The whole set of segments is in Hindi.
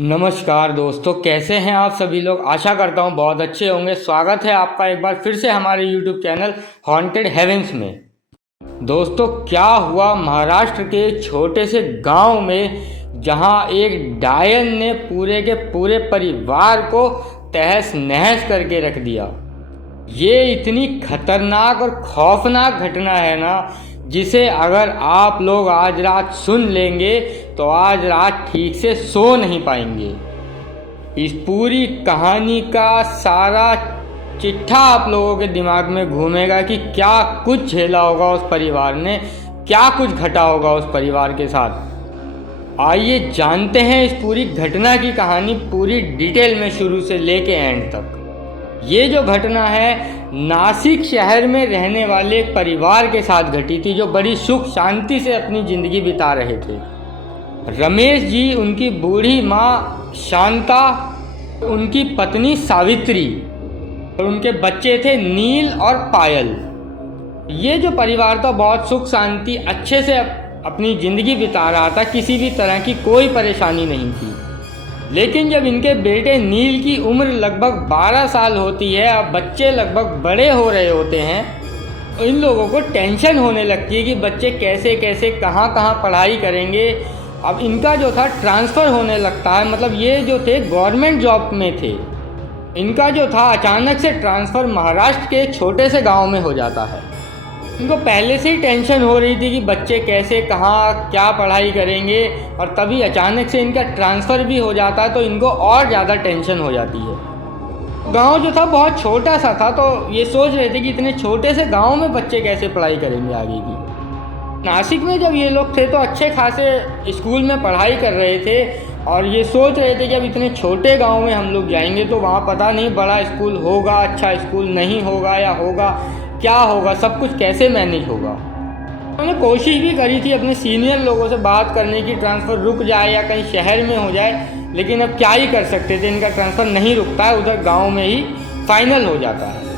नमस्कार दोस्तों, कैसे हैं आप सभी लोग। आशा करता हूं बहुत अच्छे होंगे। स्वागत है आपका एक बार फिर से हमारे YouTube चैनल हॉन्टेड हेवेंस में। दोस्तों, क्या हुआ महाराष्ट्र के छोटे से गांव में, जहां एक डायन ने पूरे के पूरे परिवार को तहस नहस करके रख दिया। ये इतनी खतरनाक और खौफनाक घटना है ना, जिसे अगर आप लोग आज रात सुन लेंगे तो आज रात ठीक से सो नहीं पाएंगे। इस पूरी कहानी का सारा चिट्ठा आप लोगों के दिमाग में घूमेगा कि क्या कुछ झेला होगा उस परिवार ने, क्या कुछ घटा होगा उस परिवार के साथ। आइए जानते हैं इस पूरी घटना की कहानी पूरी डिटेल में, शुरू से लेके एंड तक। ये जो घटना है नासिक शहर में रहने वाले एक परिवार के साथ घटी थी, जो बड़ी सुख शांति से अपनी ज़िंदगी बिता रहे थे। रमेश जी, उनकी बूढ़ी माँ शांता, उनकी पत्नी सावित्री और उनके बच्चे थे नील और पायल। ये जो परिवार था बहुत सुख शांति अच्छे से अपनी ज़िंदगी बिता रहा था, किसी भी तरह की कोई परेशानी नहीं थी। लेकिन जब इनके बेटे नील की उम्र लगभग 12 साल होती है, अब बच्चे लगभग बड़े हो रहे होते हैं, तो इन लोगों को टेंशन होने लगती है कि बच्चे कैसे कैसे कहाँ कहाँ पढ़ाई करेंगे। अब इनका जो था ट्रांसफ़र होने लगता है, मतलब ये जो थे गवर्नमेंट जॉब में थे, इनका जो था अचानक से ट्रांसफ़र महाराष्ट्र के एक छोटे से गाँव में हो जाता है। इनको पहले से ही टेंशन हो रही थी कि बच्चे कैसे कहाँ क्या पढ़ाई करेंगे, और तभी अचानक से इनका ट्रांसफ़र भी हो जाता है तो इनको और ज़्यादा टेंशन हो जाती है। गांव जो था बहुत छोटा सा था, तो ये सोच रहे थे कि इतने छोटे से गांव में बच्चे कैसे पढ़ाई करेंगे आगे की। नासिक में जब ये लोग थे तो अच्छे खासे स्कूल में पढ़ाई कर रहे थे, और ये सोच रहे थे कि अब इतने छोटे गाँव में हम लोग जाएंगे तो वहाँ पता नहीं बड़ा स्कूल होगा, अच्छा स्कूल नहीं होगा, या होगा क्या होगा, सब कुछ कैसे मैनेज होगा। उन्होंने कोशिश भी करी थी अपने सीनियर लोगों से बात करने की, ट्रांसफ़र रुक जाए या कहीं शहर में हो जाए, लेकिन अब क्या ही कर सकते थे, इनका ट्रांसफ़र नहीं रुकता है, उधर गांव में ही फाइनल हो जाता है।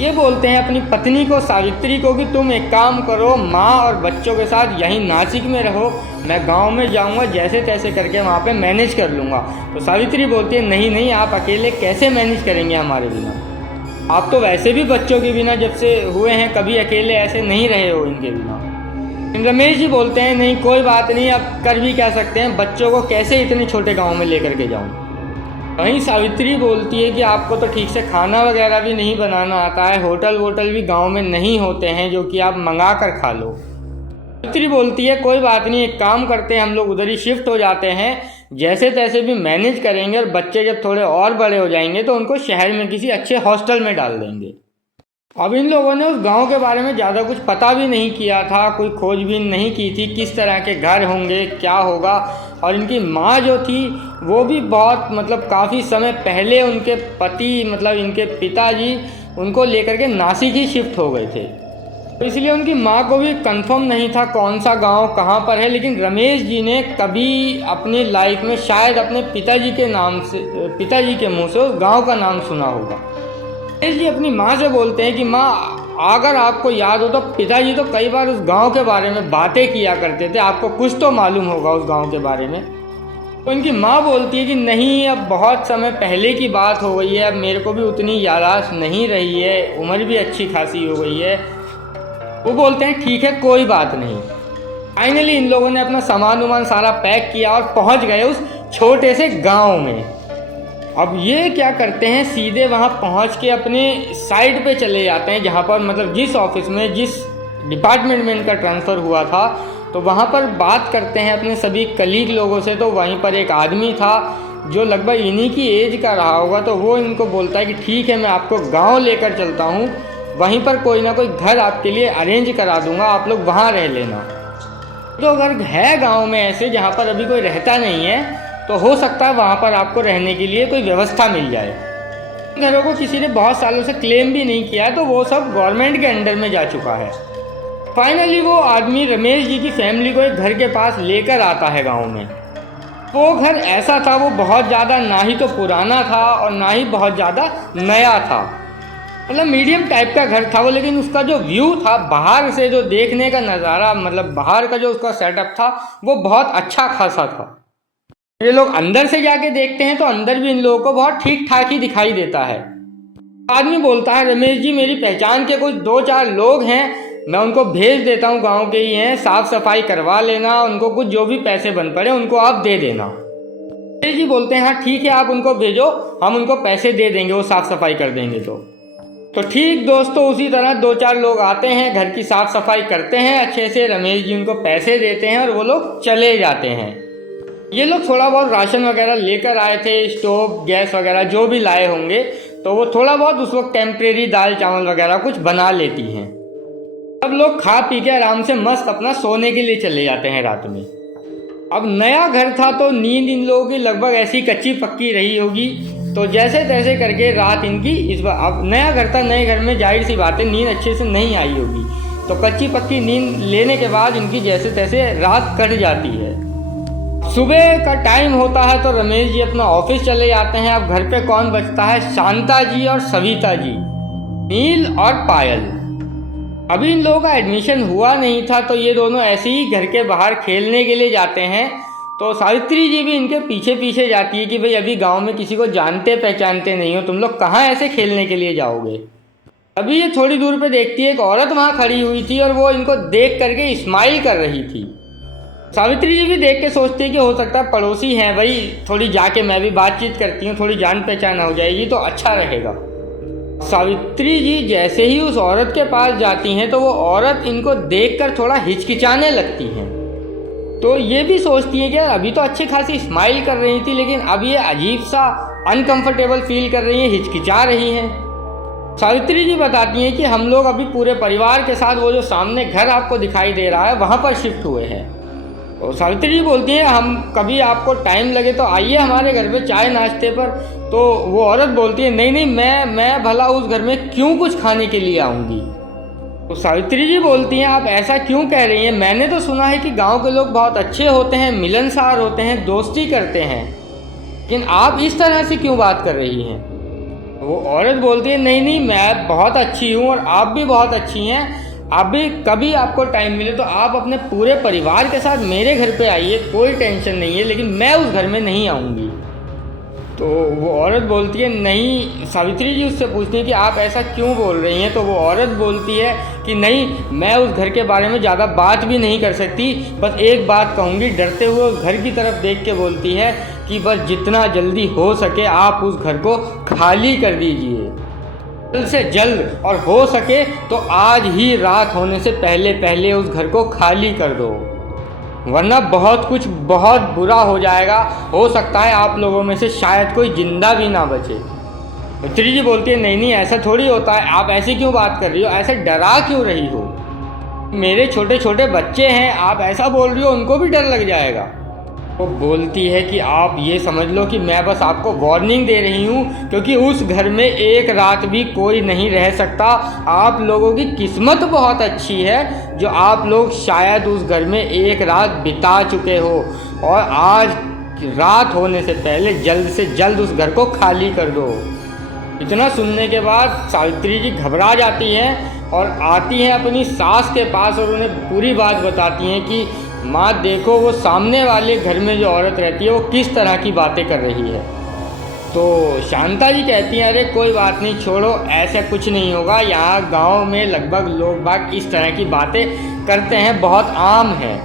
ये बोलते हैं अपनी पत्नी को, सावित्री को, कि तुम एक काम करो, माँ और बच्चों के साथ यहीं नासिक में रहो, मैं गाँव में जाऊँगा, जैसे तैसे करके वहाँ पर मैनेज कर लूँगा। तो सावित्री बोलती है, नहीं नहीं, आप अकेले कैसे मैनेज करेंगे हमारे बिना, आप तो वैसे भी बच्चों के बिना जब से हुए हैं कभी अकेले ऐसे नहीं रहे हो इनके बिना। रमेश जी बोलते हैं, नहीं कोई बात नहीं, अब कर भी क्या सकते हैं, बच्चों को कैसे इतने छोटे गांव में लेकर के जाऊं। वहीं सावित्री बोलती है कि आपको तो ठीक से खाना वगैरह भी नहीं बनाना आता है, होटल वोटल भी गाँव में नहीं होते हैं जो कि आप मंगा कर खा लो। सावित्री बोलती है, कोई बात नहीं, एक काम करते हैं, हम लोग उधर ही शिफ्ट हो जाते हैं, जैसे तैसे भी मैनेज करेंगे, और बच्चे जब थोड़े और बड़े हो जाएंगे तो उनको शहर में किसी अच्छे हॉस्टल में डाल देंगे। अब इन लोगों ने उस गांव के बारे में ज़्यादा कुछ पता भी नहीं किया था, कोई खोजबीन नहीं की थी किस तरह के घर होंगे, क्या होगा। और इनकी माँ जो थी वो भी बहुत मतलब काफ़ी समय पहले उनके पति मतलब इनके पिताजी उनको लेकर के नासिक ही शिफ्ट हो गए थे, तो इसलिए उनकी माँ को भी कंफर्म नहीं था कौन सा गांव कहाँ पर है। लेकिन रमेश जी ने कभी अपनी लाइफ में शायद अपने पिताजी के नाम से, पिताजी के मुंह से उस गांव का नाम सुना होगा। रमेश जी अपनी माँ से बोलते हैं कि माँ, अगर आपको याद हो तो पिताजी तो कई बार उस गांव के बारे में बातें किया करते थे, आपको कुछ तो मालूम होगा उस गाँव के बारे में। तो इनकी माँ बोलती है कि नहीं, अब बहुत समय पहले की बात हो गई है, अब मेरे को भी उतनी याददाश्त नहीं रही है, उम्र भी अच्छी खासी हो गई है। वो बोलते हैं ठीक है, कोई बात नहीं। फाइनली इन लोगों ने अपना सामान वामान सारा पैक किया और पहुंच गए उस छोटे से गांव में। अब ये क्या करते हैं, सीधे वहां पहुंच के अपने साइड पे चले जाते हैं, जहां पर मतलब जिस ऑफिस में जिस डिपार्टमेंट में इनका ट्रांसफ़र हुआ था, तो वहां पर बात करते हैं अपने सभी कलीग लोगों से। तो वहीं पर एक आदमी था जो लगभग इन्हीं की एज का रहा होगा, तो वो इनको बोलता है कि ठीक है, मैं आपको गाँव लेकर चलता हूँ, वहीं पर कोई ना कोई घर आपके लिए अरेंज करा दूंगा, आप लोग वहाँ रह लेना। तो अगर है गांव में ऐसे जहाँ पर अभी कोई रहता नहीं है, तो हो सकता है वहाँ पर आपको रहने के लिए कोई व्यवस्था मिल जाए। घरों को किसी ने बहुत सालों से क्लेम भी नहीं किया है, तो वो सब गवर्नमेंट के अंडर में जा चुका है। फाइनली वो आदमी रमेश जी की फैमिली को एक घर के पास लेकर आता है गाँव में। वो घर ऐसा था, वो बहुत ज़्यादा ना ही तो पुराना था और ना ही बहुत ज़्यादा नया था, मतलब मीडियम टाइप का घर था वो। लेकिन उसका जो व्यू था बाहर से, जो देखने का नज़ारा, मतलब बाहर का जो उसका सेटअप था, वो बहुत अच्छा खासा था। ये लोग अंदर से जाके देखते हैं तो अंदर भी इन लोगों को बहुत ठीक ठाक ही दिखाई देता है। आदमी बोलता है, रमेश जी मेरी पहचान के कुछ 2-4 लोग हैं, मैं उनको भेज देता हूँ, गांव के ही हैं, साफ सफाई करवा लेना, उनको कुछ जो भी पैसे बन पड़े उनको आप दे देना। रमेश जी बोलते हैं, हाँ ठीक है, आप उनको भेजो, हम उनको पैसे दे देंगे, वो साफ सफाई कर देंगे। तो ठीक दोस्तों, उसी तरह 2-4 लोग आते हैं, घर की साफ सफाई करते हैं अच्छे से, रमेश जी उनको पैसे देते हैं और वो लोग चले जाते हैं। ये लोग थोड़ा बहुत राशन वगैरह लेकर आए थे, स्टोव गैस वगैरह जो भी लाए होंगे, तो वो थोड़ा बहुत उस वक्त टेम्परेरी दाल चावल वगैरह कुछ बना लेती हैं। सब लोग खा पी के आराम से मस्त अपना सोने के लिए चले जाते हैं रात में। अब नया घर था तो नींद इन लोगों की लगभग ऐसी कच्ची पक्की रही होगी, तो जैसे तैसे करके रात इनकी इस बार, अब नया घर था, नए घर में जाहिर सी बात है नींद अच्छे से नहीं आई होगी, तो कच्ची पक्की नींद लेने के बाद इनकी जैसे तैसे रात कट जाती है। सुबह का टाइम होता है तो रमेश जी अपना ऑफिस चले जाते हैं। अब घर पे कौन बचता है? शांता जी और सविता जी, नील और पायल। अभी इन लोगों का एडमिशन हुआ नहीं था, तो ये दोनों ऐसे ही घर के बाहर खेलने के लिए जाते हैं। तो सावित्री जी भी इनके पीछे पीछे जाती है कि भाई अभी गांव में किसी को जानते पहचानते नहीं हो, तुम लोग कहाँ ऐसे खेलने के लिए जाओगे। अभी ये थोड़ी दूर पे देखती है एक औरत वहाँ खड़ी हुई थी और वो इनको देख करके स्माइल कर रही थी। सावित्री जी भी देख के सोचती है कि हो सकता है पड़ोसी हैं भाई, थोड़ी जाके मैं भी बातचीत करती हूँ, थोड़ी जान पहचान हो जाएगी तो अच्छा रहेगा। सावित्री जी जैसे ही उस औरत के पास जाती हैं तो वो औरत इनको देखकर थोड़ा हिचकिचाने लगती हैं। तो ये भी सोचती है कि यार अभी तो अच्छी खासी स्माइल कर रही थी, लेकिन अब ये अजीब सा अनकंफर्टेबल फील कर रही हैं, हिचकिचा रही हैं। सावित्री जी बताती हैं कि हम लोग अभी पूरे परिवार के साथ वो जो सामने घर आपको दिखाई दे रहा है वहाँ पर शिफ्ट हुए हैं। तो सावित्री जी बोलती हैं, हम कभी आपको टाइम लगे तो आइए हमारे घर पे चाय नाश्ते पर। तो वो औरत बोलती है, नहीं नहीं, मैं भला उस घर में क्यों कुछ खाने के लिए आऊँगी। तो सावित्री जी बोलती हैं, आप ऐसा क्यों कह रही हैं? मैंने तो सुना है कि गांव के लोग बहुत अच्छे होते हैं, मिलनसार होते हैं, दोस्ती करते हैं, लेकिन आप इस तरह से क्यों बात कर रही हैं? वो औरत बोलती है, नहीं नहीं, मैं बहुत अच्छी हूँ और आप भी बहुत अच्छी हैं, आप भी कभी आपको टाइम मिले तो आप अपने पूरे परिवार के साथ मेरे घर पे आइए, कोई टेंशन नहीं है, लेकिन मैं उस घर में नहीं आऊँगी। तो वो औरत बोलती है, नहीं। सावित्री जी उससे पूछती है कि आप ऐसा क्यों बोल रही हैं? तो वो औरत बोलती है कि नहीं, मैं उस घर के बारे में ज़्यादा बात भी नहीं कर सकती, बस एक बात कहूँगी। डरते हुए उस घर की तरफ देख के बोलती है कि बस जितना जल्दी हो सके आप उस घर को खाली कर दीजिए, जल्द से जल्द, और हो सके तो आज ही रात होने से पहले पहले उस घर को खाली कर दो, वरना बहुत बुरा हो जाएगा। हो सकता है आप लोगों में से शायद कोई जिंदा भी ना बचे। सावित्री जी बोलती है, नहीं नहीं, ऐसा थोड़ी होता है, आप ऐसी क्यों बात कर रही हो, ऐसे डरा क्यों रही हो? मेरे छोटे छोटे बच्चे हैं, आप ऐसा बोल रही हो, उनको भी डर लग जाएगा। वो बोलती है कि आप ये समझ लो कि मैं बस आपको वार्निंग दे रही हूँ, क्योंकि उस घर में एक रात भी कोई नहीं रह सकता। आप लोगों की किस्मत बहुत अच्छी है जो आप लोग शायद उस घर में एक रात बिता चुके हो, और आज रात होने से पहले जल्द से जल्द उस घर को खाली कर दो। इतना सुनने के बाद सावित्री जी घबरा जाती हैं और आती हैं अपनी सास के पास और उन्हें पूरी बात बताती हैं कि माँ देखो, वो सामने वाले घर में जो औरत रहती है वो किस तरह की बातें कर रही है। तो शांता जी कहती हैं, अरे कोई बात नहीं, छोड़ो, ऐसा कुछ नहीं होगा, यहाँ गांव में लगभग लोग बाग इस तरह की बातें करते हैं, बहुत आम है।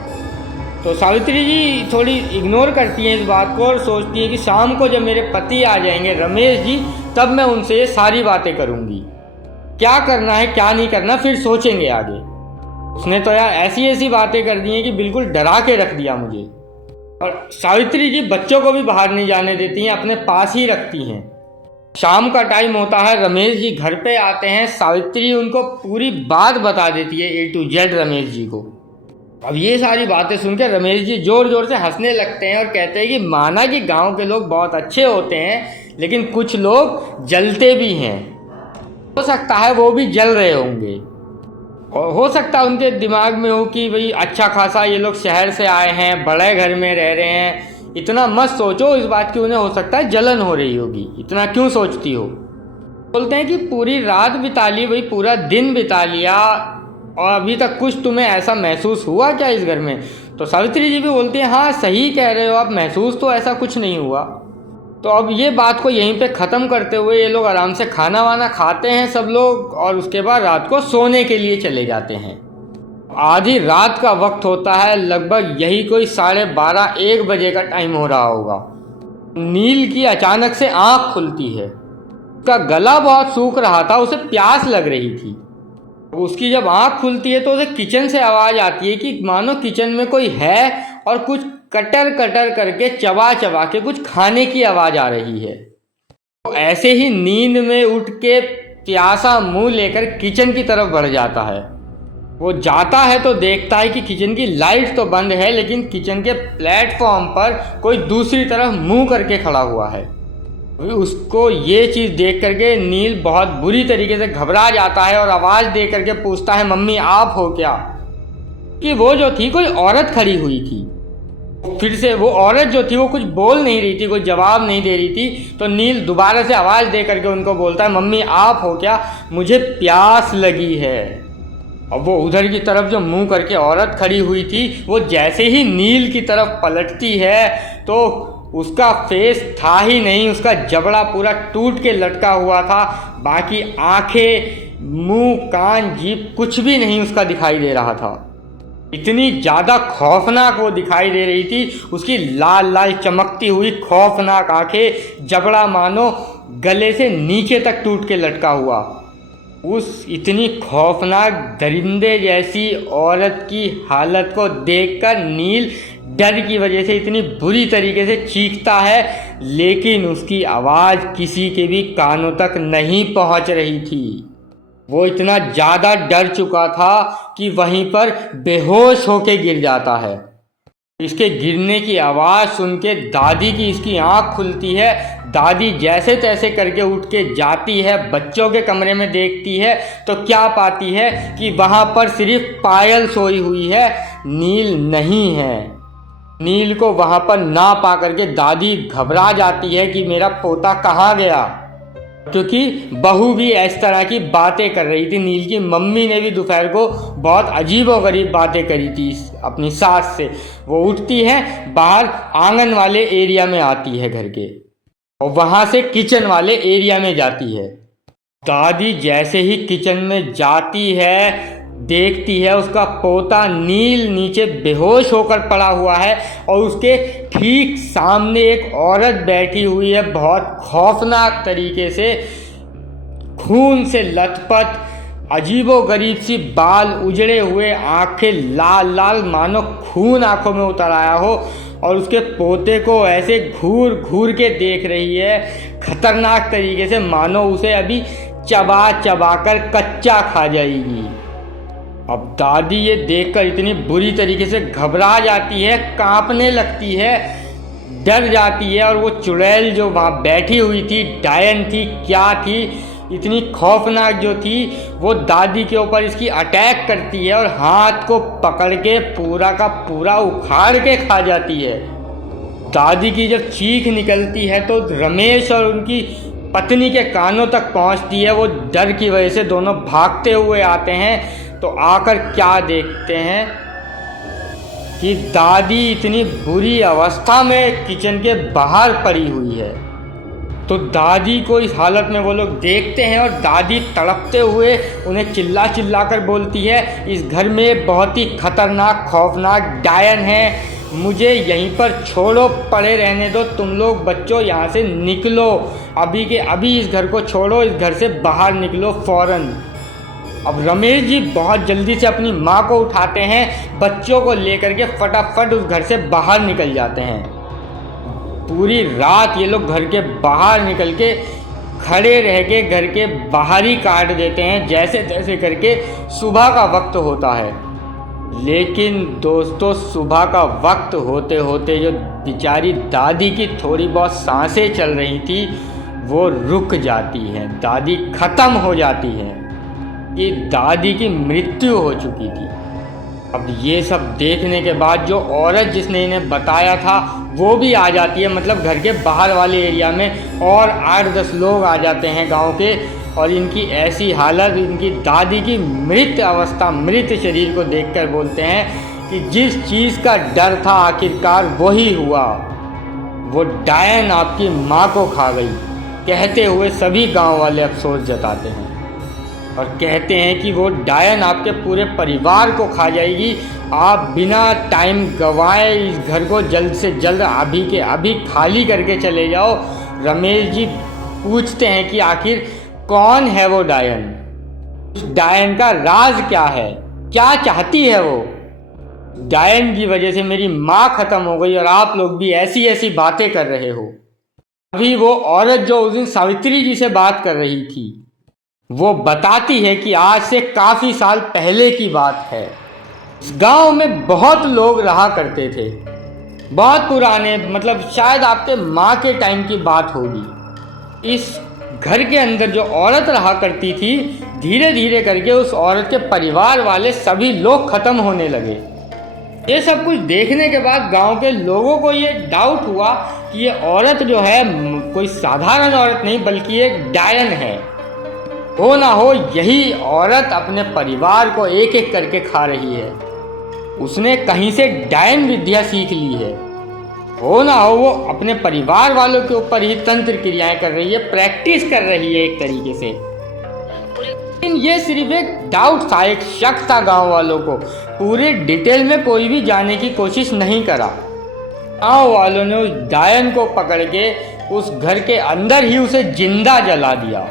तो सावित्री जी थोड़ी इग्नोर करती हैं इस बात को और सोचती है कि शाम को जब मेरे पति आ जाएंगे रमेश जी, तब मैं उनसे ये सारी बातें करूँगी, क्या करना है क्या नहीं करना फिर सोचेंगे आगे। उसने तो यार ऐसी ऐसी बातें कर दी हैं कि बिल्कुल डरा के रख दिया मुझे। और सावित्री जी बच्चों को भी बाहर नहीं जाने देती हैं, अपने पास ही रखती हैं। शाम का टाइम होता है, रमेश जी घर पे आते हैं, सावित्री उनको पूरी बात बता देती है A to Z Ramesh ji को। अब ये सारी बातें सुनकर रमेश जी जोर जोर से हंसने लगते हैं और कहते हैं कि माना कि गांव के लोग बहुत अच्छे होते हैं, लेकिन कुछ लोग जलते भी हैं, हो सकता है वो भी जल रहे होंगे, और हो सकता है उनके दिमाग में हो कि भाई अच्छा खासा ये लोग शहर से आए हैं, बड़े घर में रह रहे हैं, इतना मत सोचो इस बात की, उन्हें हो सकता है जलन हो रही होगी, इतना क्यों सोचती हो। बोलते हैं कि पूरी रात बिता ली, भाई पूरा दिन बिता लिया, और अभी तक कुछ तुम्हें ऐसा महसूस हुआ क्या इस घर में? तो सावित्री जी भी बोलती हैं हाँ सही कह रहे हो आप, महसूस तो ऐसा कुछ नहीं हुआ। तो अब ये बात को यहीं पे ख़त्म करते हुए ये लोग आराम से खाना वाना खाते हैं सब लोग, और उसके बाद रात को सोने के लिए चले जाते हैं। आधी रात का वक्त होता है, लगभग यही कोई 12:30-1 बजे का टाइम हो रहा होगा। नील की अचानक से आंख खुलती है। उसका गला बहुत सूख रहा था, उसे प्यास लग रही थी। उसकी जब आंख खुलती है तो उसे किचन से आवाज़ आती है कि मानो किचन में कोई है और कुछ कटर कटर करके चबा चबा के कुछ खाने की आवाज़ आ रही है। तो ऐसे ही नींद में उठ के प्यासा मुंह लेकर किचन की तरफ बढ़ जाता है। वो जाता है तो देखता है कि किचन की लाइट तो बंद है, लेकिन किचन के प्लेटफॉर्म पर कोई दूसरी तरफ मुंह करके खड़ा हुआ है। उसको ये चीज़ देख करके नील बहुत बुरी तरीके से घबरा जाता है और आवाज़ दे करके पूछता है मम्मी आप हो क्या? कि वो जो थी कोई औरत खड़ी हुई थी। फिर से वो औरत जो थी वो कुछ बोल नहीं रही थी, कोई जवाब नहीं दे रही थी। तो नील दोबारा से आवाज़ दे करके उनको बोलता है मम्मी आप हो क्या, मुझे प्यास लगी है। अब वो उधर की तरफ जो मुंह करके औरत खड़ी हुई थी वो जैसे ही नील की तरफ पलटती है तो उसका फेस था ही नहीं, उसका जबड़ा पूरा टूट के लटका हुआ था। बाकी आंखें, मुंह, कान, जीभ कुछ भी नहीं उसका दिखाई दे रहा था। इतनी ज़्यादा खौफनाक वो दिखाई दे रही थी। उसकी लाल लाल चमकती हुई खौफनाक आंखें, जबड़ा मानो गले से नीचे तक टूट के लटका हुआ। उस इतनी खौफनाक दरिंदे जैसी औरत की हालत को देखकर नील डर की वजह से इतनी बुरी तरीके से चीखता है, लेकिन उसकी आवाज़ किसी के भी कानों तक नहीं पहुंच रही थी। वो इतना ज़्यादा डर चुका था कि वहीं पर बेहोश होके गिर जाता है। इसके गिरने की आवाज़ सुन के दादी की इसकी आंख खुलती है। दादी जैसे तैसे करके उठ के जाती है, बच्चों के कमरे में देखती है तो क्या पाती है कि वहाँ पर सिर्फ पायल सोई हुई है, नील नहीं है। नील को वहाँ पर ना पा करके दादी घबरा जाती है कि मेरा पोता कहाँ गया, क्योंकि बहू भी इस तरह की बातें कर रही थी। नील की मम्मी ने भी दोपहर को बहुत अजीबोगरीब बातें करी थी अपनी सास से। वो उठती है, बाहर आंगन वाले एरिया में आती है घर के, और वहाँ से किचन वाले एरिया में जाती है। दादी जैसे ही किचन में जाती है, देखती है उसका पोता नील नीचे बेहोश होकर पड़ा हुआ है और उसके ठीक सामने एक औरत बैठी हुई है, बहुत खौफनाक तरीके से, खून से लथपथ, अजीबोगरीब सी बाल उजड़े हुए, आंखें लाल लाल मानो खून आंखों में उतर आया हो, और उसके पोते को ऐसे घूर घूर के देख रही है खतरनाक तरीके से, मानो उसे अभी चबा चबा कर कच्चा खा जाएगी। अब दादी ये देखकर इतनी बुरी तरीके से घबरा जाती है, कांपने लगती है, डर जाती है। और वो चुड़ैल जो वहाँ बैठी हुई थी, डायन थी क्या थी, इतनी खौफनाक जो थी, वो दादी के ऊपर इसकी अटैक करती है और हाथ को पकड़ के पूरा का पूरा उखाड़ के खा जाती है। दादी की जब चीख निकलती है तो रमेश और उनकी पत्नी के कानों तक पहुंचती है। वो डर की वजह से दोनों भागते हुए आते हैं। तो आकर क्या देखते हैं कि दादी इतनी बुरी अवस्था में किचन के बाहर पड़ी हुई है। तो दादी को इस हालत में वो लोग देखते हैं और दादी तड़पते हुए उन्हें चिल्ला चिल्ला कर बोलती है, इस घर में बहुत ही खतरनाक खौफनाक डायन है, मुझे यहीं पर छोड़ो, पड़े रहने दो, तुम लोग बच्चों यहाँ से निकलो, अभी के अभी इस घर को छोड़ो, इस घर से बाहर निकलो फ़ौरन। अब रमेश जी बहुत जल्दी से अपनी माँ को उठाते हैं, बच्चों को लेकर के फटाफट उस घर से बाहर निकल जाते हैं। पूरी रात ये लोग घर के बाहर निकल के खड़े रह के घर के बाहर ही काट देते हैं, जैसे तैसे करके सुबह का वक्त होता है। लेकिन दोस्तों सुबह का वक्त होते होते जो बेचारी दादी की थोड़ी बहुत सांसें चल रही थी वो रुक जाती हैं, दादी ख़त्म हो जाती हैं, कि दादी की मृत्यु हो चुकी थी। अब ये सब देखने के बाद जो औरत जिसने इन्हें बताया था वो भी आ जाती है, मतलब घर के बाहर वाले एरिया में और 8-10 लोग आ जाते हैं गांव के, और इनकी ऐसी हालत, इनकी दादी की मृत अवस्था, मृत शरीर को देखकर बोलते हैं कि जिस चीज़ का डर था आखिरकार वही हुआ। वो डायन आपकी माँ को खा गई कहते हुए सभी गांव वाले अफसोस जताते हैं और कहते हैं कि वो डायन आपके पूरे परिवार को खा जाएगी। आप बिना टाइम गंवाए इस घर को जल्द से जल्द अभी के अभी खाली करके चले जाओ। रमेश जी पूछते हैं कि आखिर कौन है वो डायन, उस डायन का राज क्या है, क्या चाहती है वो। डायन की वजह से मेरी माँ खत्म हो गई और आप लोग भी ऐसी ऐसी बातें कर रहे हो। अभी वो औरत जो उस दिन सावित्री जी से बात कर रही थी वो बताती है कि आज से काफ़ी साल पहले की बात है। इस गांव में बहुत लोग रहा करते थे, बहुत पुराने, मतलब शायद आपके माँ के टाइम की बात होगी। इस घर के अंदर जो औरत रहा करती थी, धीरे धीरे करके उस औरत के परिवार वाले सभी लोग खत्म होने लगे। ये सब कुछ देखने के बाद गांव के लोगों को ये डाउट हुआ कि ये औरत जो है कोई साधारण औरत नहीं बल्कि एक डायन है। हो ना हो यही औरत अपने परिवार को एक एक करके खा रही है। उसने कहीं से डायन विद्या सीख ली है। हो ना हो वो अपने परिवार वालों के ऊपर ही तंत्र क्रियाएं कर रही है, प्रैक्टिस कर रही है एक तरीके से। लेकिन ये सिर्फ एक डाउट था, एक शक था गांव वालों को। पूरे डिटेल में कोई भी जाने की कोशिश नहीं करा। गांव वालों ने उस डायन को पकड़ के उस घर के अंदर ही उसे जिंदा जला दिया।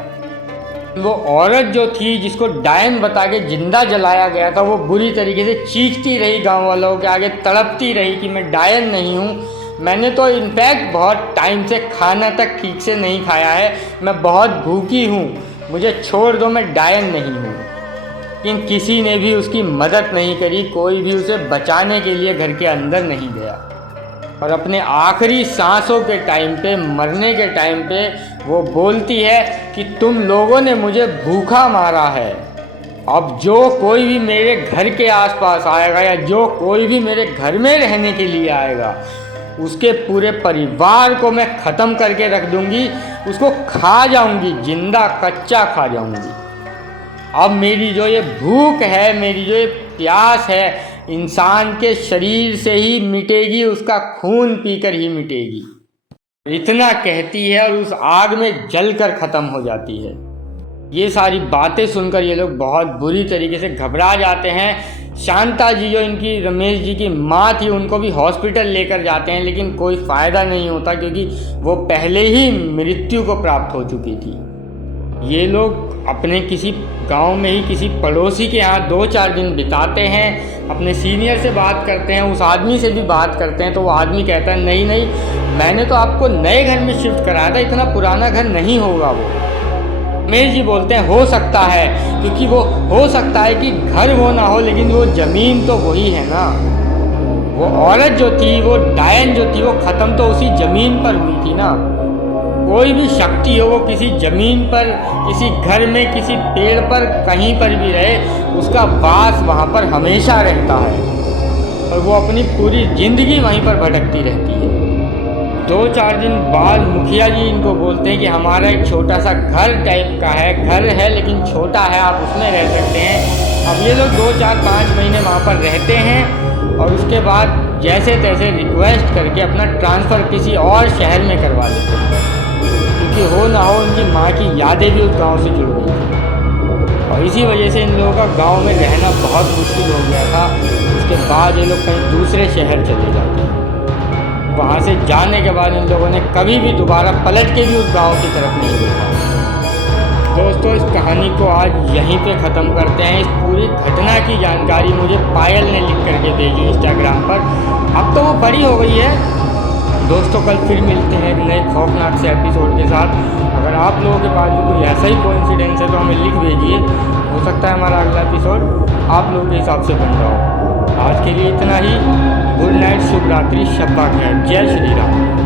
वो औरत जो थी जिसको डायन बता के जिंदा जलाया गया था वो बुरी तरीके से चीखती रही गांव वालों के आगे, तड़पती रही कि मैं डायन नहीं हूँ, मैंने तो इनफैक्ट बहुत टाइम से खाना तक ठीक से नहीं खाया है, मैं बहुत भूखी हूँ, मुझे छोड़ दो, मैं डायन नहीं हूँ। लेकिन किसी ने भी उसकी मदद नहीं करी, कोई भी उसे बचाने के लिए घर के अंदर नहीं गया। और अपने आखिरी सांसों के टाइम पे, मरने के टाइम पे वो बोलती है कि तुम लोगों ने मुझे भूखा मारा है, अब जो कोई भी मेरे घर के आसपास आएगा या जो कोई भी मेरे घर में रहने के लिए आएगा उसके पूरे परिवार को मैं ख़त्म करके रख दूंगी, उसको खा जाऊंगी, जिंदा कच्चा खा जाऊंगी। अब मेरी जो ये भूख है, मेरी जो ये प्यास है, इंसान के शरीर से ही मिटेगी, उसका खून पीकर ही मिटेगी। इतना कहती है और उस आग में जलकर ख़त्म हो जाती है। ये सारी बातें सुनकर ये लोग बहुत बुरी तरीके से घबरा जाते हैं। शांता जी जो इनकी रमेश जी की माँ थी उनको भी हॉस्पिटल लेकर जाते हैं, लेकिन कोई फ़ायदा नहीं होता क्योंकि वो पहले ही मृत्यु को प्राप्त हो चुकी थी। ये लोग अपने किसी गांव में ही किसी पड़ोसी के यहाँ 2-4 दिन बिताते हैं, अपने सीनियर से बात करते हैं, उस आदमी से भी बात करते हैं तो वो आदमी कहता है नहीं नहीं, मैंने तो आपको नए घर में शिफ्ट कराया था, इतना पुराना घर नहीं होगा वो। रमेश जी बोलते हैं हो सकता है, क्योंकि वो हो सकता है कि घर वो ना हो लेकिन वो ज़मीन तो वही है ना। वो औरत जो थी, वो डायन जो थी, वो ख़त्म तो उसी ज़मीन पर हुई थी ना। कोई भी शक्ति हो वो किसी ज़मीन पर, किसी घर में, किसी पेड़ पर, कहीं पर भी रहे, उसका वास वहाँ पर हमेशा रहता है और वो अपनी पूरी ज़िंदगी वहीं पर भटकती रहती है। 2-4 दिन बाद मुखिया जी इनको बोलते हैं कि हमारा एक छोटा सा घर टाइप का है, घर है लेकिन छोटा है, आप उसमें रह सकते हैं। अब ये लोग 2-4-5 महीने वहाँ पर रहते हैं और उसके बाद जैसे तैसे रिक्वेस्ट करके अपना ट्रांसफ़र किसी और शहर में करवा लेते हैं, क्योंकि हो ना हो उनकी माँ की यादें भी उस गांव से जुड़ गई थी और इसी वजह से इन लोगों का गांव में रहना बहुत मुश्किल हो गया था। उसके बाद ये लोग कहीं दूसरे शहर चले जाते हैं। वहाँ से जाने के बाद इन लोगों ने कभी भी दोबारा पलट के भी उस गांव की तरफ नहीं देखा। दोस्तों, इस कहानी को आज यहीं पे ख़त्म करते हैं। इस पूरी घटना की जानकारी मुझे पायल ने लिख करके भेजी इंस्टाग्राम पर। अब तो वो बड़ी हो गई है। दोस्तों, कल फिर मिलते हैं एक नए खौफनाक से एपिसोड के साथ। अगर आप लोगों के पास भी कोई ऐसा ही कोइंसिडेंस है तो हमें लिख भेजिए, हो सकता है हमारा अगला एपिसोड आप लोगों के हिसाब से बन रहा हो। आज के लिए इतना ही। गुड नाइट, शुभ रात्रि, शब्बा खैर, जय श्री राम।